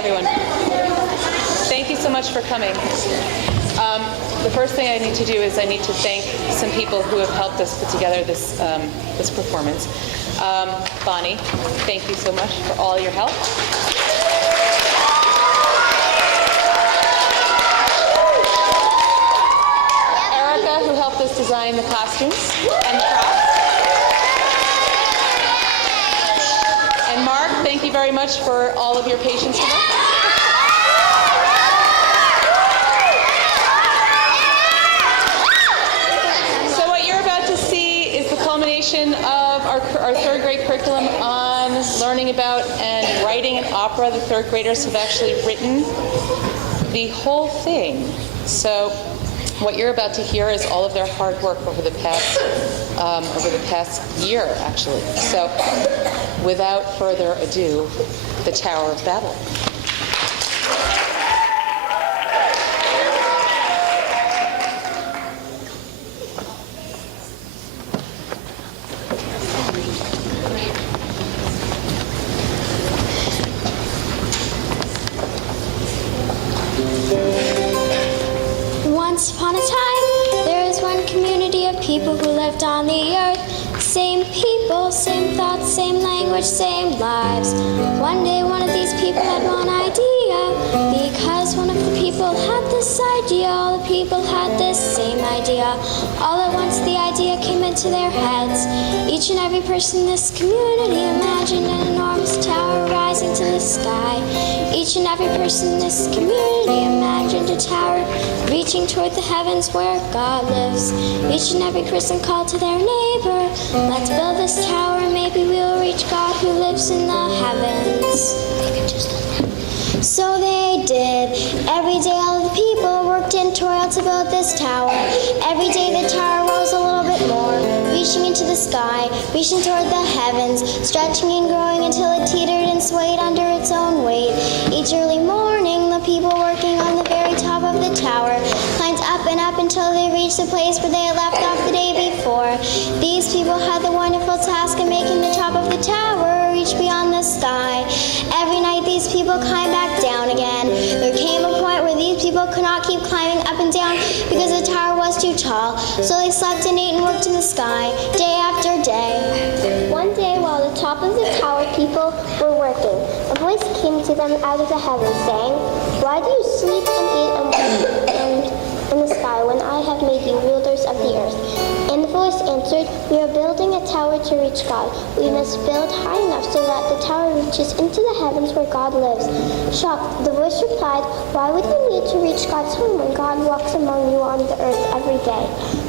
everyone. Thank you so much for coming. The first thing I need to do is I need to thank some people who have helped us put together this performance. Bonnie, thank you so much for all your help. Erica, who helped us design the costumes and the props. And Mark, thank you very much for all of your patience with us. So what you're about to see is the culmination of our third grade curriculum on learning about and writing an opera. The third graders have actually written the whole thing. So what you're about to hear is all of their hard work over the past year, actually. So without further ado, the Tower of Babel. Once upon a time, there was one community of people who lived on the earth. Same people, same thoughts, same language, same lives. One day, one of these people had one idea. Because one of the people had this idea, all the people had this same idea. All at once, the idea came into their heads. Each and every person in this community imagined an enormous tower rising to the sky. Each and every person in this community imagined a tower reaching toward the heavens where God lives. Each and every person called to their neighbor, let's build this tower and maybe we'll reach God who lives in the heavens. So they did. Every day all of the people worked in toil to build this tower. Every day the tower rose a little bit more, reaching into the sky, reaching toward the heavens, stretching and growing until it teetered and swayed under its own weight. Each early morning, the people working on the very top of the tower climbed up and up until they reached the place where they had left off the day before. These people had the wonderful task of making the top of the tower reach beyond the sky. Every night these people climbed back down again. There came a point where these people could not keep climbing up and down because the tower was too tall. So they slept and ate and worked in the sky, day after day. One day while at the top of the tower people were working, a voice came to them out of the heavens saying, "Why do you sleep and eat and work in the sky when I have made you rulers of the earth?" And the voice answered, "We are building a tower to reach God. We must build high enough so that the tower reaches into the heavens where God lives." Shocked, the voice replied, "Why would you need to reach God's home when God walks among you on the earth every day?"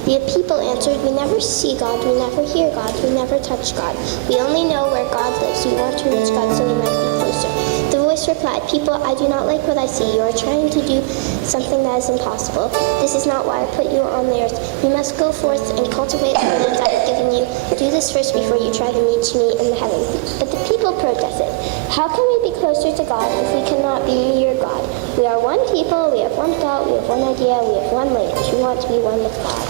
The people answered, "We never see God, we never hear God, we never touch God. We only know where God lives. We want to reach God so we might be closer." The voice replied, "People, I do not like what I see. You are trying to do something that is impossible. This is not why I put you on the earth. You must go forth and cultivate the land I have given you. Do this first before you try to reach me in the heavens." But the people protested, "How can we be closer to God if we cannot be near God? We are one people, we have one thought, we have one idea, we have one language. We want to be one with God."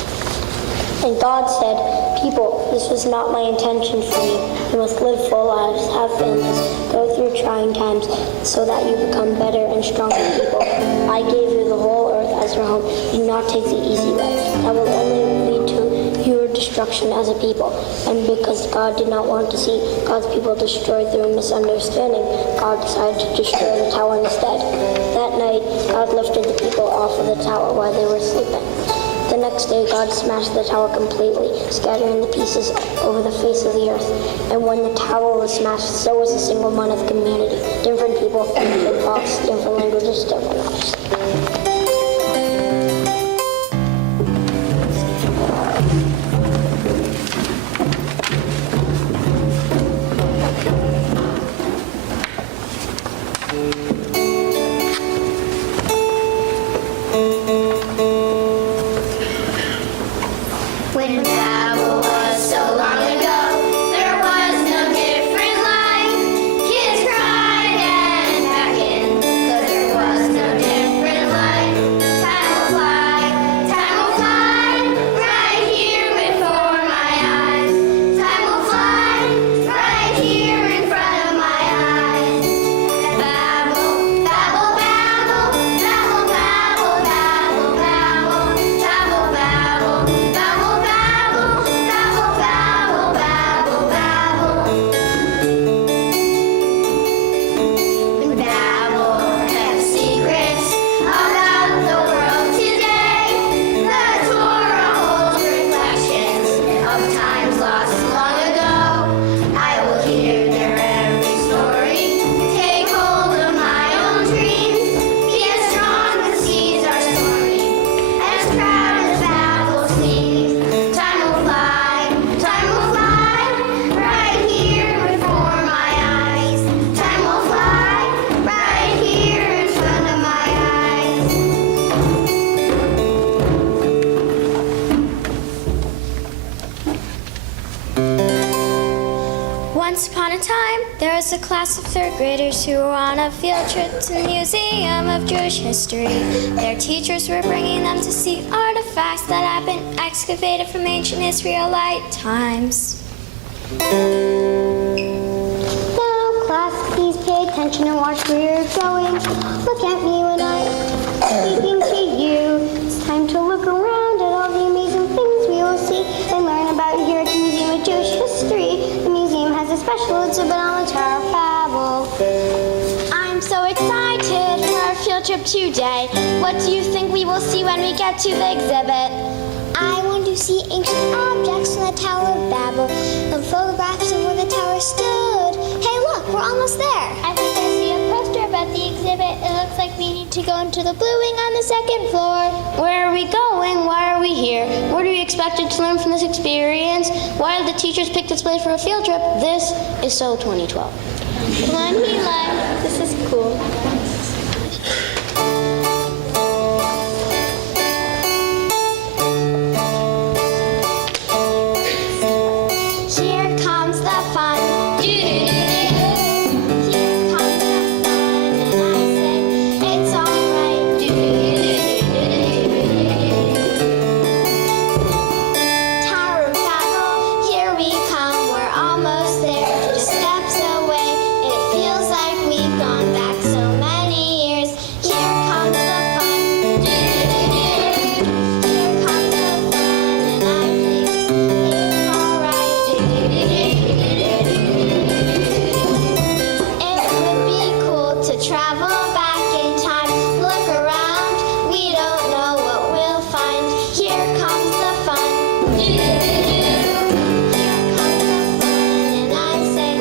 And God said, "People, this was not my intention for you. You must live full lives, have families, go through trying times, so that you become better and stronger people. I gave you the whole earth as your home. Do not take the easy way. That will only lead to your destruction as a people." And because God did not want to see God's people destroyed through misunderstanding, God decided to destroy the tower instead. That night, God lifted the people off of the tower while they were sleeping. The next day, God smashed the tower completely, scattering the pieces over the face of the earth. And when the tower was smashed, so was the single mind of the community. Different people, different thoughts, different languages, different lives. When Babel was so long ago, there was no different life. Kids cried and beckoned, 'cause there was no different life. Time will fly, right here before my eyes. Time will fly, right here in front of my eyes. Babel, Once upon a time, there was a class of third graders who were on a field trip to the Museum of Jewish History. Their teachers were bringing them to see artifacts that had been excavated from ancient Israelite times. Now, class, please pay attention and watch where you're going. Look at me when I'm speaking to you. It's time to look around at all the amazing things we will see and learn about here at the Museum of Jewish History. The museum has a special exhibit on the Tower of Babel. I'm so excited for our field trip today. What do you think we will see when we get to the exhibit? I want to see ancient objects from the Tower of Babel and photographs of where the tower stood. Hey, look, we're almost there. I think I see a poster about the exhibit. It looks like we need to go into the blue wing on the second floor. Where are we going? Why are we here? What are we expected to learn from this experience? Why did the teachers pick this place for a field trip? This is so 2012. Come on, Eli. This is cool. Here comes the fun. Here comes the fun, and I say it's alright. Tower of Babel, here we come. We're almost there, just steps away. It feels like we've gone back so many years. Here comes the fun. Here comes the fun, and I think it's alright. It would be cool to travel back in time. Look around, we don't know what we'll find. Here comes the fun. Here comes the fun, and I say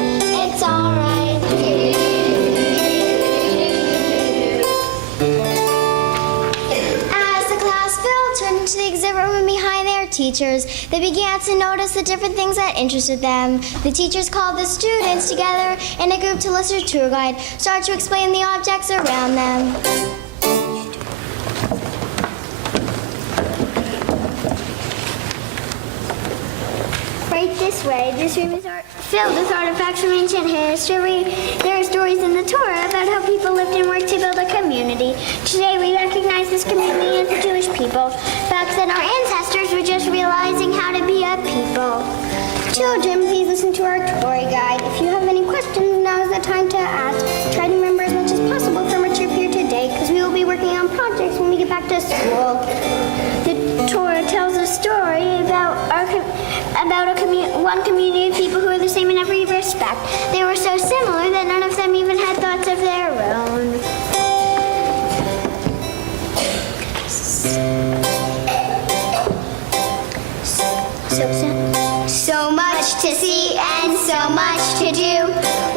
it's alright. As the class filtered into the exhibit room behind their teachers, they began to notice the different things that interested them. The teachers called the students together in a group to listen to a tour guide, started to explain the objects around them. Right this way. This room is filled with artifacts from ancient history. There are stories in the Torah about how people lived and worked to build a community. Today we recognize this community as the Jewish people. Facts that our ancestors were just realizing how to be a people. Children, please listen to our tour guide. If you have any questions, now is the time to ask. Try to remember as much as possible from our trip here today, because we will be working on projects when we get back to school. The Torah tells a story about one community of people who are the same in every respect. They were so similar that none of them even had thoughts of their own. So much to see and so much to do.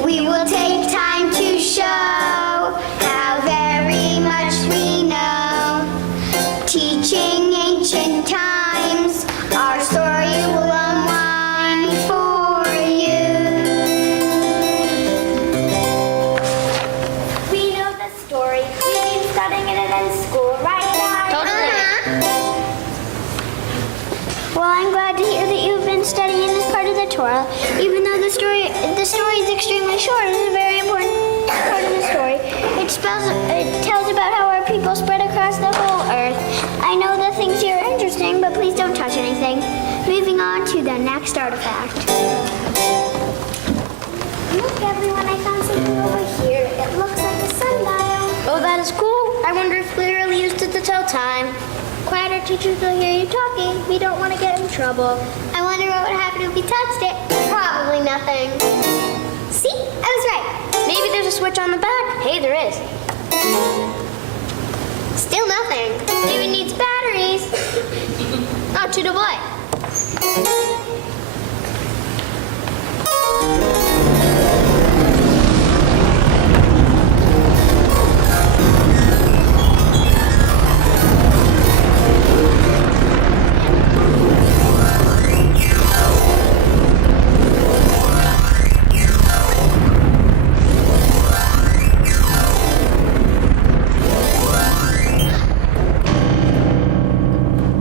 We will take time to show how very much we know. Teaching ancient times, our story will unwind for you. We know the story. We've been studying it in school, right now. Totally. Well, I'm glad to hear that you've been studying this part of the Torah. Even though the story is extremely short, it's a very important part of the story. It tells about how our people spread across the whole earth. I know the things here are interesting, but please don't touch anything. Moving on to the next artifact. Look, everyone, I found something over here. It looks like a sundial. Oh, that is cool. I wonder if we really used it to tell time. Quiet, our teachers will hear you talking. We don't want to get in trouble. I wonder what would happen if we touched it. Probably nothing. See? I was right. Maybe there's a switch on the back. Hey, there is. Still nothing. Maybe it needs batteries. Oh, to the boy.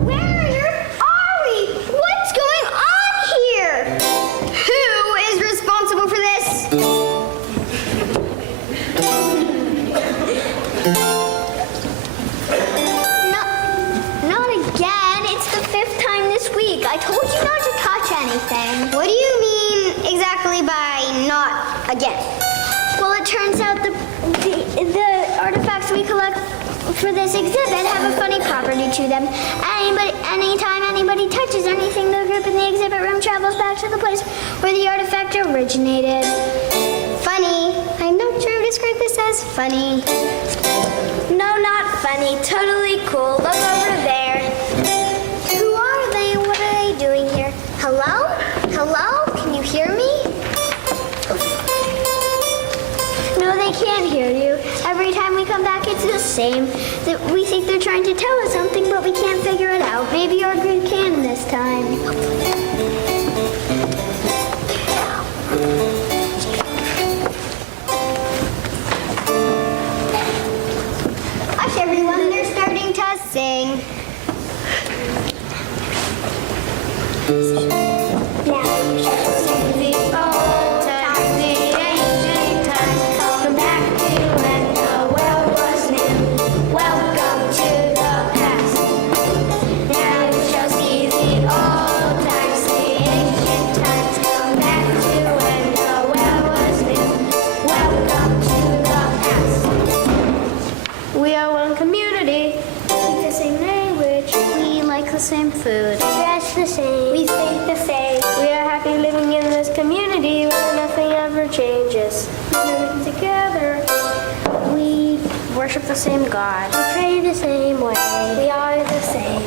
Where are we? week. I told you not to touch anything. What do you mean exactly by not again? Well, it turns out the artifacts we collect for this exhibit have a funny property to them. Anytime anybody touches anything, the group in the exhibit room travels back to the place where the artifact originated. Funny. I'm not sure to describe this as funny. No, not funny. Totally cool. Look over there. Who are they? What are they doing here? Hello? Hello? Can you hear me? No, they can't hear you. Every time we come back, it's the same. We think they're trying to tell us something, but we can't figure it out. Maybe our group can this time. Hush, everyone. They're starting to sing. Now you shall see the old times, the ancient times, come back to when the world was new. Welcome to the past. Now you shall see the old times, the ancient times, come back to when the world was new. Welcome to the past. We are one community. Speak the same language. We like the same food. Dress the same. We think the same. We are happy living in this community where nothing ever changes. We live together. We worship the same God. We pray the same way. We are the same.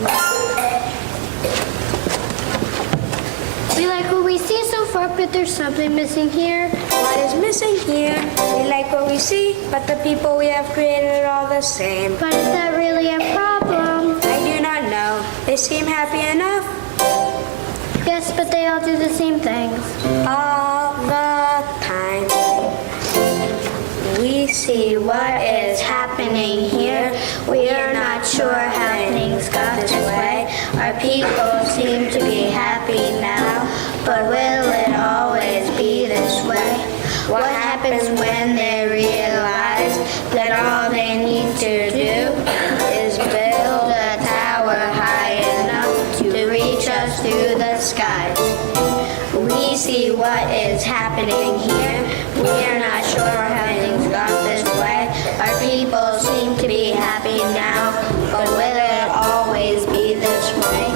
We like what we see so far, but there's something missing here. What is missing here? We like what we see, but the people we have created are all the same. But is that really a problem? I do not know. They seem happy enough Yes, but they all do the same things. all the time. We see what is happening here. We are not sure how things got this way. Our people seem to be happy now, but will it always be this way? What happens when they realize that all they need to do is build a tower high enough to reach us through the skies? We see what is happening here. We are not sure how things got this way. Our people seem to be happy now, but will it always be this way?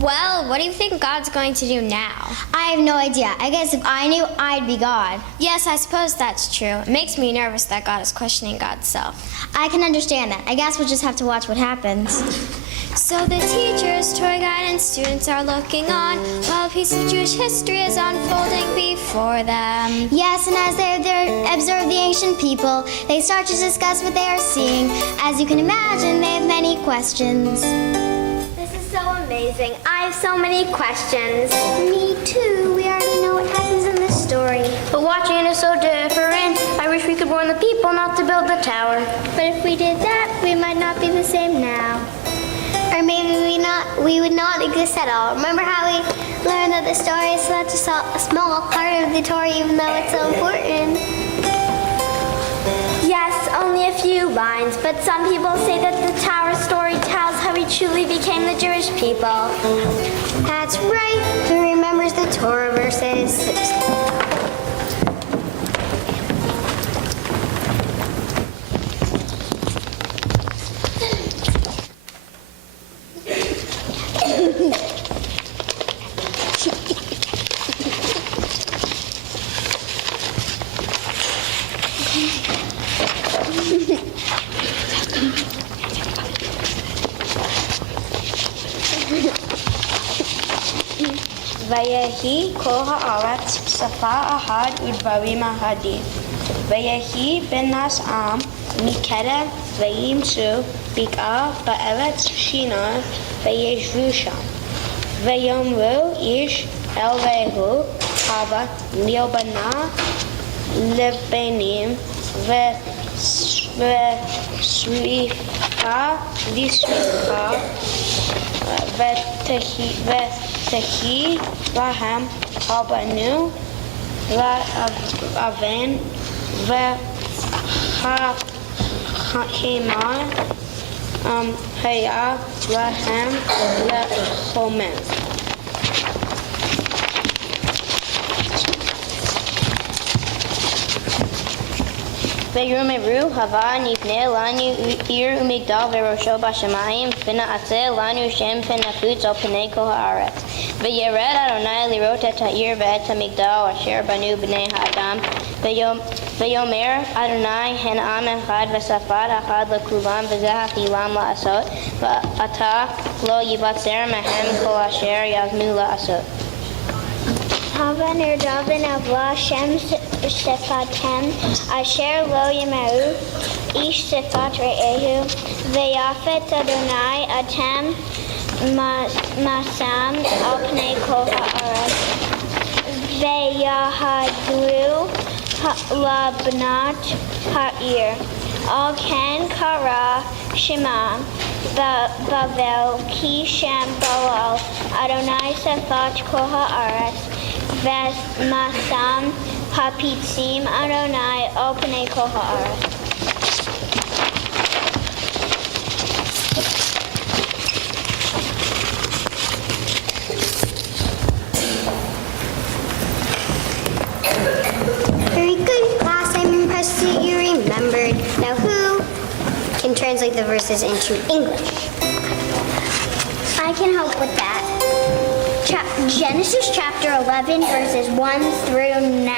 Well, what do you think God's going to do now? I have no idea. I guess if I knew, I'd be God. Yes, I suppose that's true. It makes me nervous that God is questioning God's self. I can understand that. I guess we'll just have to watch what happens. So the teachers, tour guide, and students are looking on while a piece of Jewish history is unfolding before them. Yes, and as they observe the ancient people, they start to discuss what they are seeing. As you can imagine, they have many questions. This is so amazing. I have so many questions. Me too. We already know what happens in this story. But watching it is so different. I wish we could warn the people not to build the tower. But if we did that, we might not be the same now. Or maybe we would not exist at all. Remember how we learned that the story is such a small part of the Torah, even though it's so important? Yes, only a few lines, but some people say that the tower story tells how we truly became the Jewish people. That's right. Who remembers the Torah verses? ויהי כל הארץ שפה אחת ודברים אחדים. ויהי בנס עם מקרב וימצאו בקעה בארץ שינה וישבו שם. ויאמרו איש אל רעהו הבה נלבנה לבנים ושריפה לשריפה ותהי להם הבנו לאבן והחמר Haya Rahem Lechomem. ויאמרו הבה נבנה לנו עיר ומגדל וראשו בשמיים ונעשה לנו שם ונפוץ על פני כל הארץ. וירד אדוני לראות את העיר ואת המגדל אשר בנו בני האדם. ויאמר אדוני הן עם אחד ושפת אחת לכולם וזה הכלם לעשות ועתה לא ייבצר מהם כל אשר יזמו לעשות. הבה נרדע ונבלע שם שפתכם, אשר לא ימהו איש שפת רעהו, ויפת אדוני אתם מסם על פני כל הארץ. ויהדרו לבנות העיר. על כן קרא שמה בבל, כי שם בלל אדוני שפת כל הארץ. ומסם הפיצים אדוני על פני כל הארץ. Very good, class. I'm impressed that you remembered. Now, who can translate the verses into English? I can help with that. Genesis chapter 11, verses 1 through 9.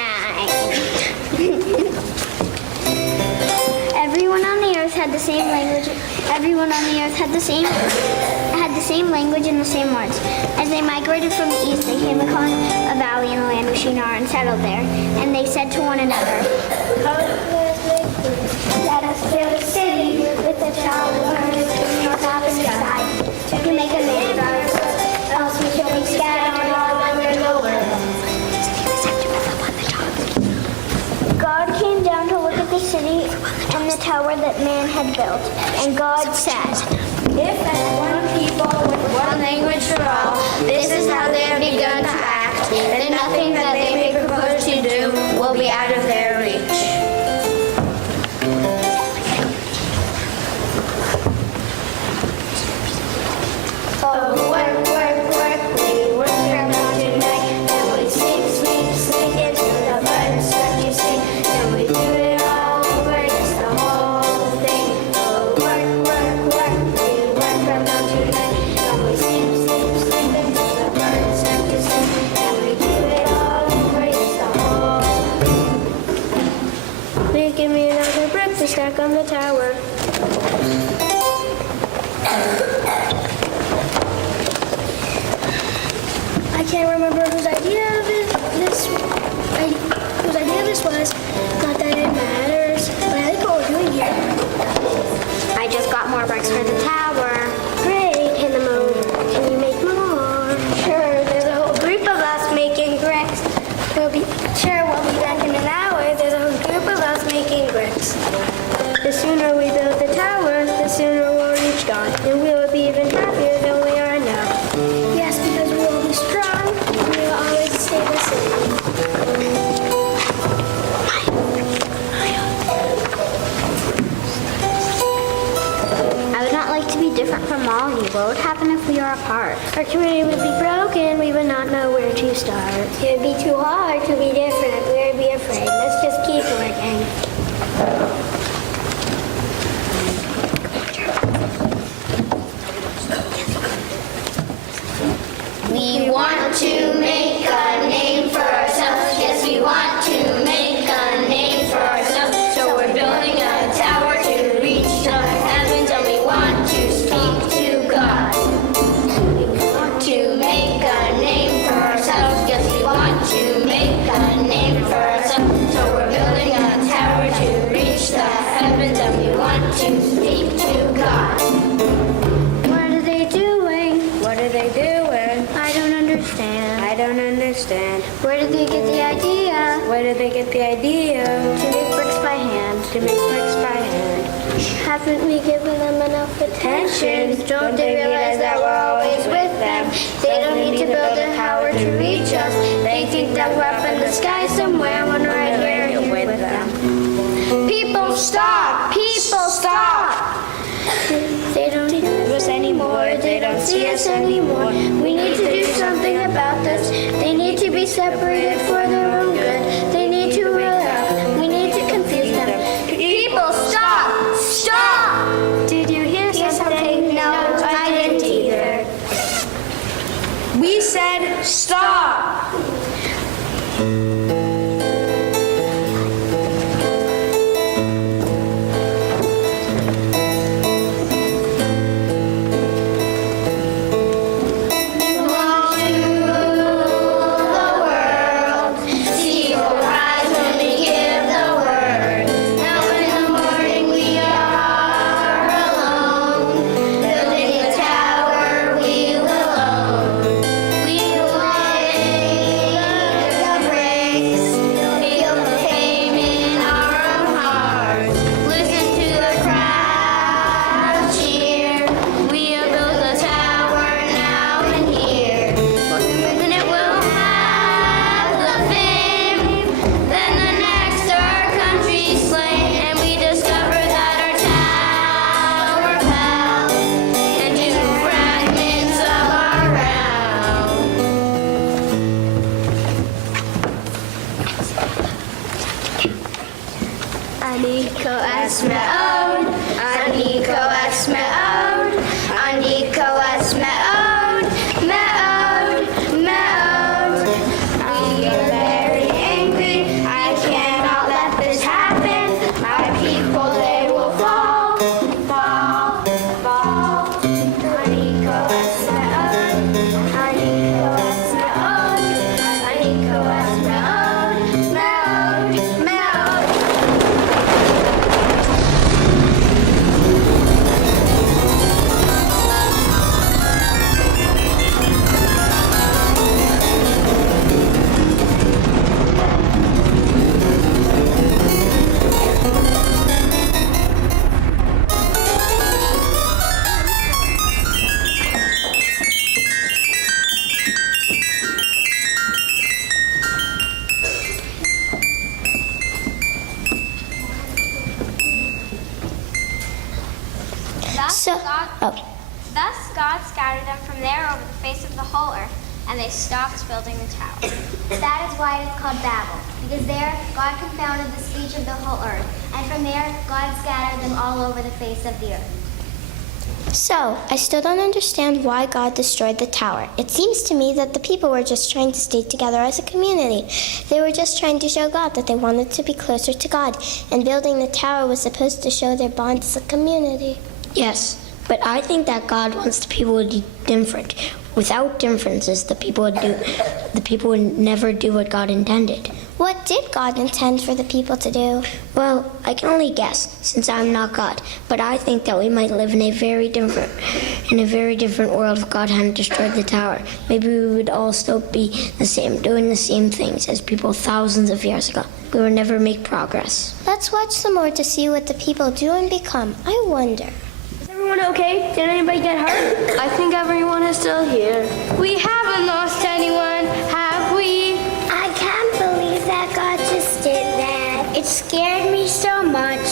Everyone on the earth had the same language. Everyone on the earth had the same language and the same words. As they migrated from the east, they came upon a valley in the land of Shinar and settled there. And they said to one another, Let us build a city with a towers north up in the sky to make a name for ourselves, else we shall be scattered all under the earth. God came down to look at the city and the tower that man had built. And God said, If as one people with one language for all, this is how they have begun to act, then nothing that they may propose to do will be out of their reach. Oh, work, work, work, we work from dawn to night, and we sleep, sleep, sleep into the birds start to sing, and we do it all over, just the whole thing. Oh, work, work, work, we work from dawn to night, and we sleep, sleep, sleep into the birds start to sing, and we do it all over, just the whole thing. Please give me another brick to stack on the tower. I can't remember whose idea this was. Not that it matters, but I like what we're doing here. I just got more bricks for the tower. Great, can you make more? Sure, there's a whole group of us making bricks. We'll be back in an hour. There's a whole group of us making bricks. The sooner we build the tower, the sooner we'll reach God, and we will be even happier than we are now. Yes, because we will be strong, and we will always stay the same. I would not like to be different from all of you. What would happen if we are apart? Our community would be broken. We would not know where to start. It would be too hard to be different. We would be afraid. Let's just keep working. We want to make a name for ourselves. Yes, we want to make a name for ourselves. So we're building a tower to reach the heavens, and we want to speak to God. We want to make a name for ourselves. Yes, we want to make a name for ourselves. So we're building a tower to reach the heavens, and we want to speak to God. What are they doing? What are they doing? I don't understand. I don't understand. Where did they get the idea? Where did they get the idea? To make bricks by hand. To make bricks by hand. Haven't we given them enough attention? Don't they realize that we're always with them? They don't need to build a tower to reach us. They think that we're up in the sky somewhere when we're right here with them. People, stop! People, stop! They don't us anymore. We need to do something about this. They need to be separated for their own good. They need to rule out. We need to confuse them. People, stop! Stop! Did you hear something? No, I didn't either. We said stop! Aniko Esmeod, Aniko Esmeod, Aniko Esmeod, Meod, Meod. We are very angry. I cannot let this happen. My people, they will fall, fall, fall. Aniko Esmeod, Aniko Esmeod, Aniko Esmeod, Meod, Meod. Thus God scattered them from there over the face of the whole earth, and they stopped building the tower. That is why it is called Babel, because there God confounded the speech of the whole earth, and from there God scattered them all over the face of the earth. So, I still don't understand why God destroyed the tower. It seems to me that the people were just trying to stay together as a community. They were just trying to show God that they wanted to be closer to God, and building the tower was supposed to show their bond as a community. Yes, but I think that God wants the people to be different. Without differences, the people would never do what God intended. What did God intend for the people to do? Well, I can only guess, since I'm not God, but I think that we might live in a very different world if God hadn't destroyed the tower. Maybe we would all still be the same, doing the same things as people thousands of years ago. We would never make progress. Let's watch some more to see what the people do and become. I wonder. Is everyone okay? Did anybody get hurt? I think everyone is still here. We haven't lost anyone, have we? I can't believe that God just did that. It scared me so much.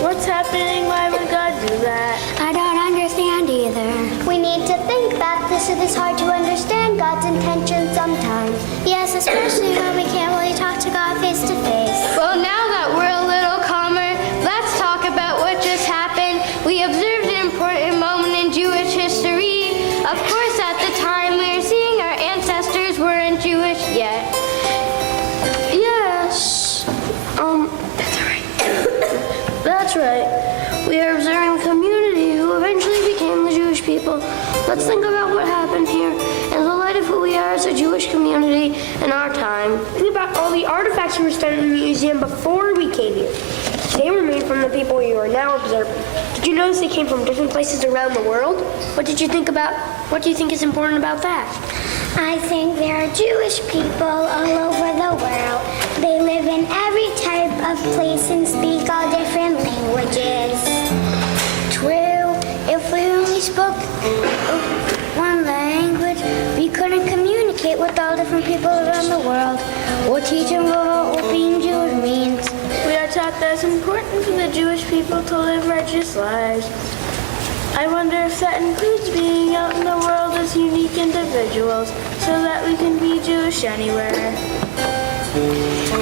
What's happening? Why would God do that? I don't understand either. We need to think that this is hard to understand God's intentions sometimes. Yes, especially when we can't really talk to God face to face. Well, now that we're a little calmer, let's talk about what just happened. We observed an important moment in Jewish history. Of course, at the time we were seeing our ancestors weren't Jewish yet. Yes. That's right. That's right. We are observing a community who eventually became the Jewish people. Let's think about what happened here in the light of who we are as a Jewish community in our time. Think about all the artifacts we were studying in the museum before we came here. They were made from the people you are now observing. Did you notice they came from different places around the world? What do you think is important about that? I think there are Jewish people all over the world. They live in every type of place and speak all different languages. True, if we only spoke one language, we couldn't communicate with all different people around the world or teach them what being Jewish means. We are taught that it's important for the Jewish people to live righteous lives. I wonder if that includes being out in the world Jewish anywhere.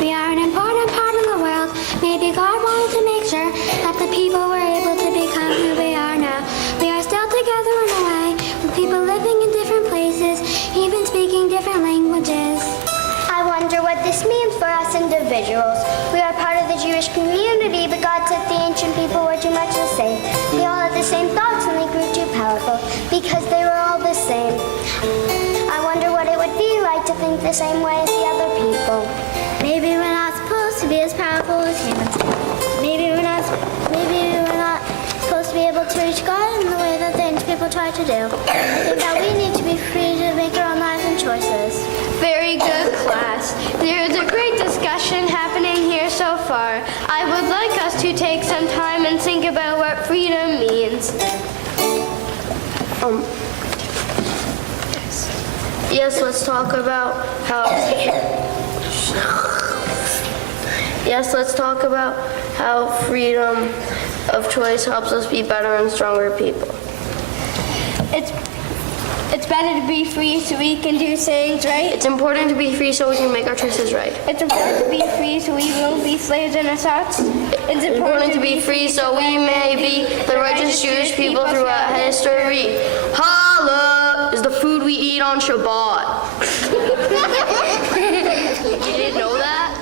We are an important part of the world. Maybe God wanted to make sure that the people were able to become who we are now. We are still together in a way, with people living in different places, even speaking different languages. I wonder what this means for us individuals. We are part of the Jewish community, but God said the ancient people were too much the same. They all had the same thoughts and they grew too powerful because they were all the same. I wonder what it would be like to think the same way as the other people. Maybe we're not supposed to be as powerful as humans. Maybe we're not supposed to be able to reach God in the way that the ancient people try to do. I think that we need to be free to make our own lives and choices. Very good, class. There is a great discussion happening here so far. I would like us to take some time and think about what freedom means. Yes, let's talk about how freedom of choice helps us be better and stronger people. It's better to be free so we can do things, right? It's important to be free so we can make our choices right. It's important to be free so we won't be slaves in our thoughts. It's Important to be free so we may be the righteous Jewish people throughout history. Challah is the food we eat on Shabbat. You didn't know that?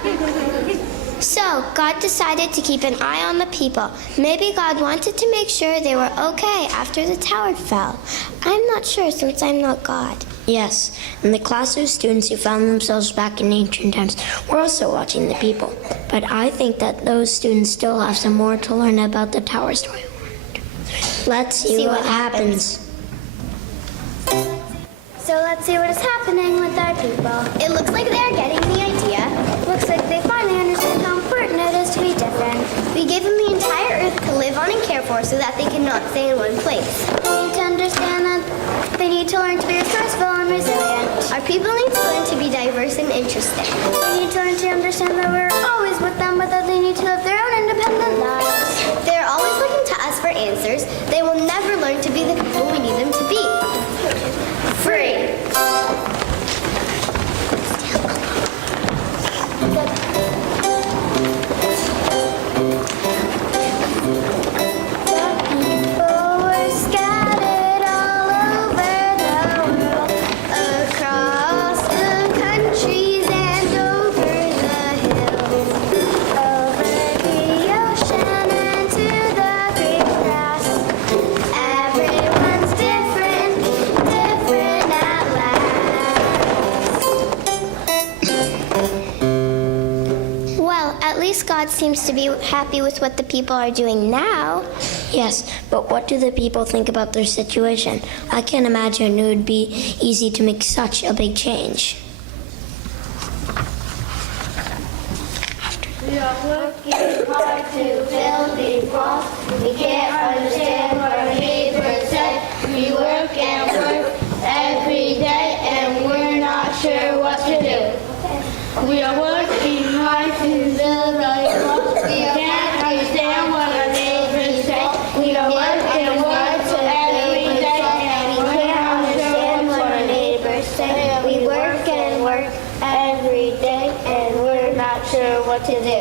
So, God decided to keep an eye on the people. Maybe God wanted to make sure they were okay after the tower fell. I'm not sure since I'm not God. Yes, and the class of students who found themselves back in ancient times were also watching the people. But I think that those students still have some more to learn about the tower story. Let's see what happens. So let's see what is happening with our people. It looks like they're getting the idea. Looks like they finally understand how important it is to be different. We gave them the entire earth to live on and care for so that they cannot stay in one place. They need to understand that they need to learn to be resourceful and resilient. Our people need to learn to be diverse and interesting. They need to learn to understand that we're always with them, but that they need to live their own independent lives. They're always looking to us for answers. They will never learn to be the people we need them to be. Free. God seems to be happy with what the people are doing now. Yes, but what do the people think about their situation? I can't imagine it would be easy to make such a big change. We are working hard to build these walls. We can't understand what our neighbors say. We work and work every day, and we're not sure what to do. We are working hard to build these walls. We can't understand what our neighbors say. We are working and work every day, and we can't understand what our neighbors say. We work and work every day, and we're not sure what to do.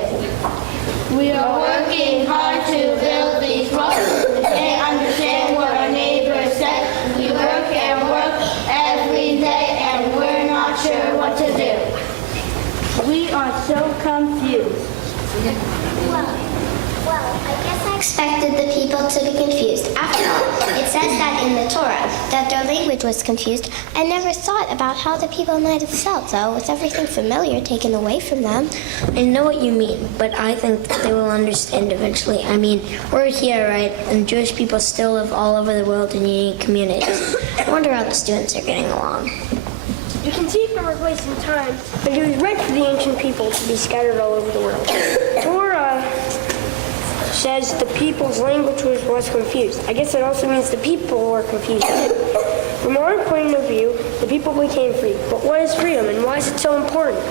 We are working hard to build these walls. We can't understand what our neighbors say. We work and work every day, and we're not sure what to do. We are so confused. Well, I guess I expected the people to be confused. After all, it says that in the Torah, that their language was confused. I never thought about how the people might have felt, though, with everything familiar taken away from them. I know what you mean, but I think that they will understand eventually. I mean, we're here, right? And Jewish people still live all over the world in unique communities. I wonder how the students are getting along. You can see from our place and time that it was right for the ancient people to be scattered all over the world. Torah says the people's language was confused. I guess it also means the people were confused. From our point of view, the people became free. But what is freedom and why is it so important?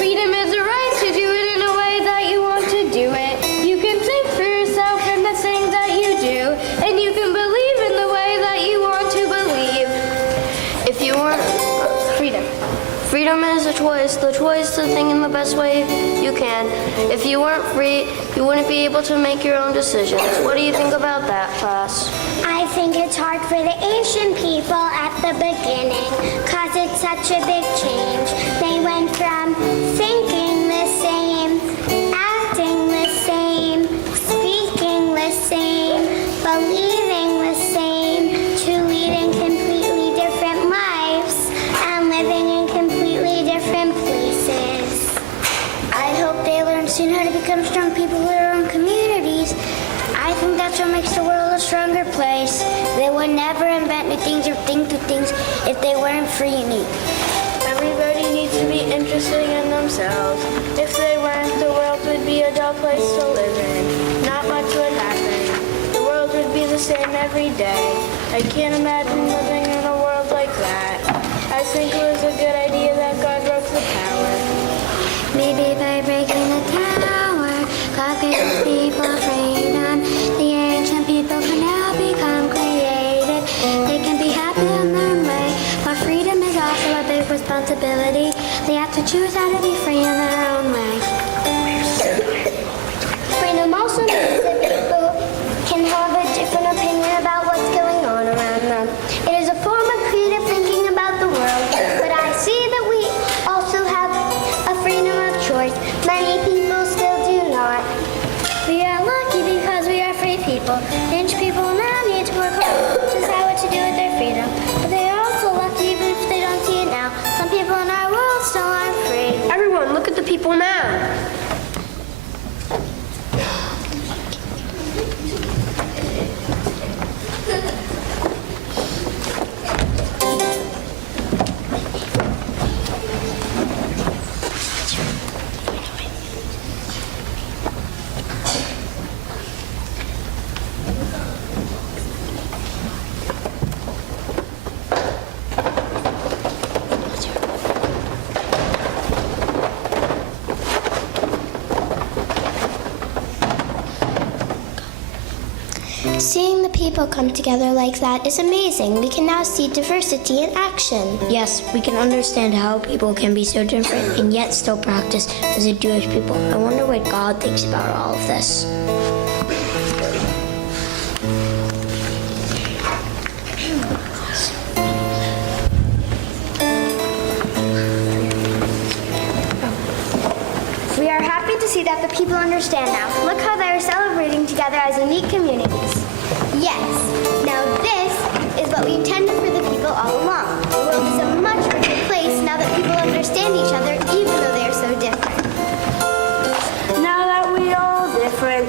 Freedom is the right to do it in a way that you want to do it. You can think for yourself in the things that you do, and you can believe in the way that you want to believe. If you were freedom. Freedom is a choice. The choice to think in the best way you can. If you weren't free, you wouldn't be able to make your own decisions. What do you think about that, class? I think it's hard for the ancient people at the beginning, 'cause it's such a big change. They went from thinking the same, acting the same, speaking the same, believing the same, to leading completely different lives and living in completely different places. I hope they learn soon how to become strong people in their own communities. I think that's what makes the world a stronger place. They would never invent new things or think new things if they weren't free and unique. Everybody needs to be interested in themselves. If they weren't, the world would be a dull place to live in. Not much would happen. The world would be the same every day. I can't imagine living in a world like that. I think it was a good idea that God broke the power. Maybe by breaking the tower, God gives people freedom. The ancient people can now become creative. They can be happy in their way, but freedom is also a big responsibility. They have to choose how to be free in their own way. Freedom also means that people can have a different opinion about what's going on around them. It is a form of creative thinking about the world, but I see that we also have a freedom of choice. Many people still do not. We are lucky because we are free people. Ancient people now need to work hard to decide what to do with their freedom, but they are also lucky even if they don't see it now. Some people in our world still aren't free. Everyone, look at the people now. Seeing the people come together like that is amazing. We can now see diversity in action. Yes, we can understand how people can be so different and yet still practice as a Jewish people. I wonder what God thinks about all of this. We are happy to see that the people understand now. Look how they are celebrating together as unique communities. Yes, now this is what we intended for the people all along. The world is a much richer place now that people understand each other, even though they are so different. Now that we are all different,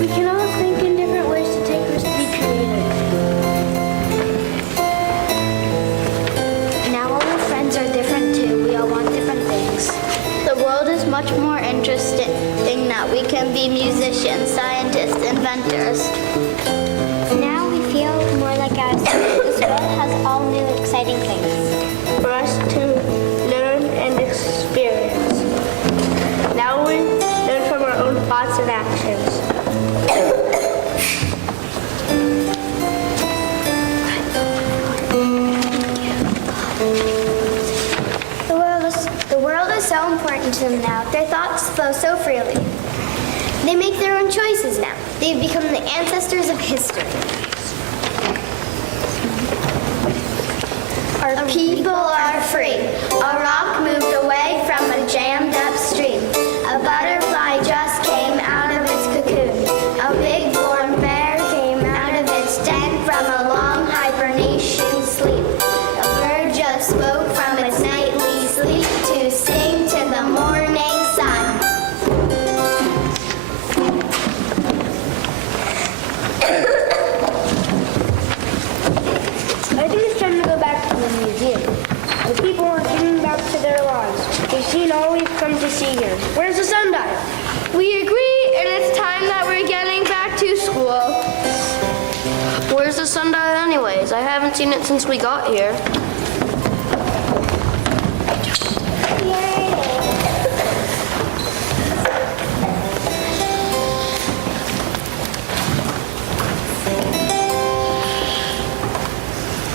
we can all think in different ways to take us to be creative. Now all our friends are different too. We all want different things. The world is much more interesting now. We can be musicians, scientists, inventors. Now we feel more like ourselves. This world has all new exciting things. For us to learn and experience. Now we learn from our own thoughts and actions. The world is so important to them now. Their thoughts flow so freely. They make their own choices now. They've become the ancestors of history. Our people are free. A rock moved away from a jammed up stream. A butterfly just came out of its cocoon. A big warm bear came out of its den from a long hibernation sleep. A bird just spoke from its nightly sleep to sing to the morning sun. seen it since we got here.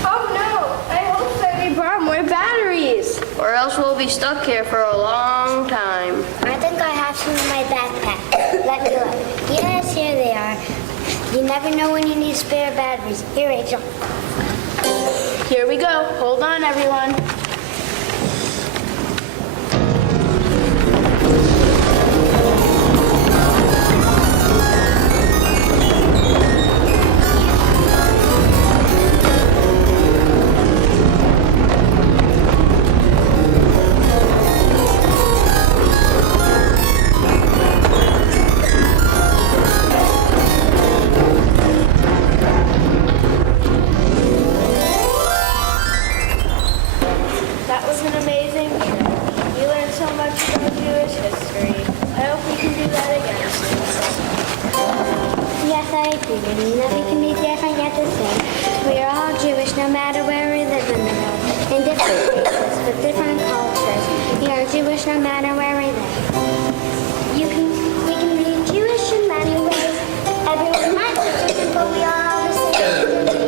Oh no! I hope that they brought more batteries. Or else we'll be stuck here for a long time. I think I have some in my backpack. Let me look. Yes, here they are. You never know when you need spare batteries. Here, Rachel. Here we go. Hold on, everyone. That was an amazing trip. We learned so much about Jewish history. I hope we can do that again soon. Yes, I agree with you. Nothing can be different yet the same. We are all Jewish no matter where we live in the world. In different places, with different cultures. We are Jewish no matter where we live. We can be Jewish in many ways. Everyone might be different, but we are all the same.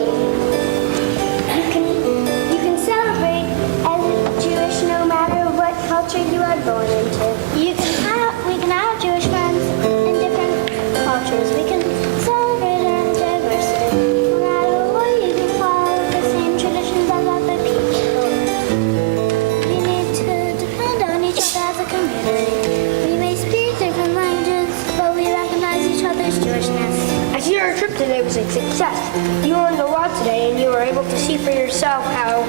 You can celebrate as Jewish no matter what culture you are born into. We can have Jewish friends in different cultures. We can celebrate our diversity. No matter what, you can follow the same traditions as other people. We need to depend on each other as a community. We may speak different languages, but we recognize each other's Jewishness. I see our trip today was a success. You learned a lot today, and you were able to see for yourself how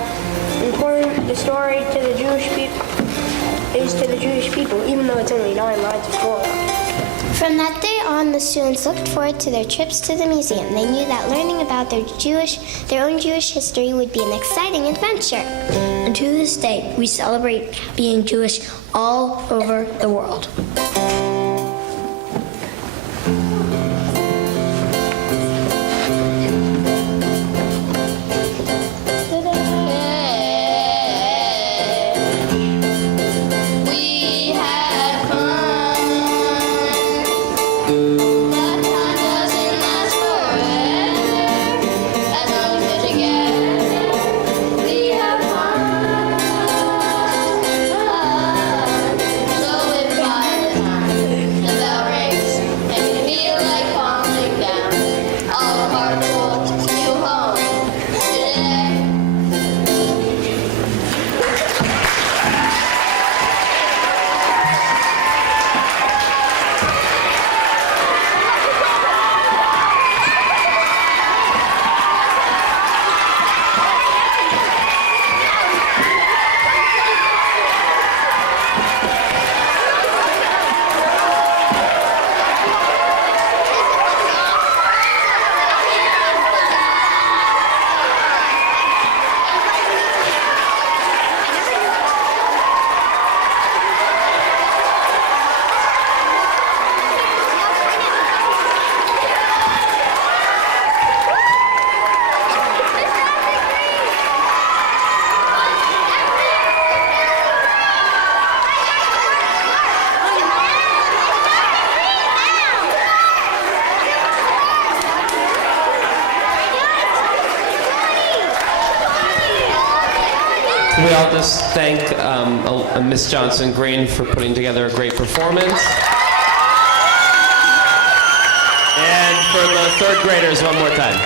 important the story to the Jewish people is to the Jewish people, even though it's only 9 lines of Torah. From that day on, the students looked forward to their trips to the museum. They knew that learning about their own Jewish history would be an exciting adventure. And to this day, we celebrate being Jewish all over the world. We had fun. That time doesn't last forever. As long as we're together, we have fun. So if by the time the bell rings and you feel like falling down, I'll carpool you home today. Can we all just thank Miss Johnson Green for putting together a great performance? And for the third graders, one more time.